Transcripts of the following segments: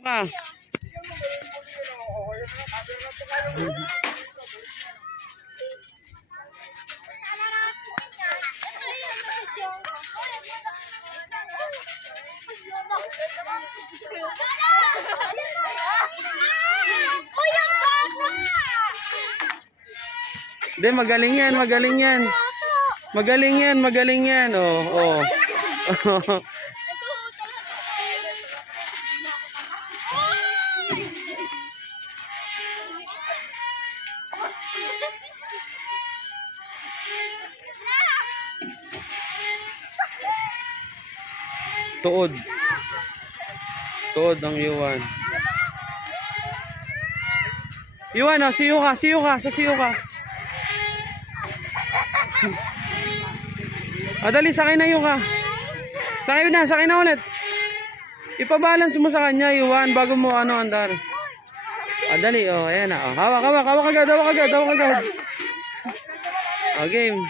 Pasok ka. Hindi, magaling yan, magaling yan. Magaling yan, magaling yan. Oh, oh. Tuod. Tuod ang Yuan. Yuan, oh, siyo ka, siyo ka, sa siyo ka. Dali, sakay na Yuan ka. Sakay na ulit. Ipabalance mo sa kanya, Yuan, bago mo andar. Dali, oh, ayan na. Oh. Hawak agad. Oh, game.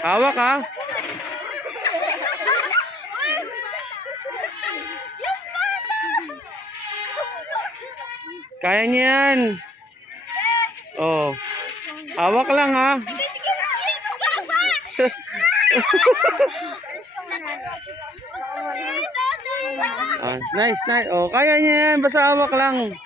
Hawak ha. Kaya niya yan. Oh. Hawak lang ha. Nice. Oh, kaya niya yan. Basta hawak lang.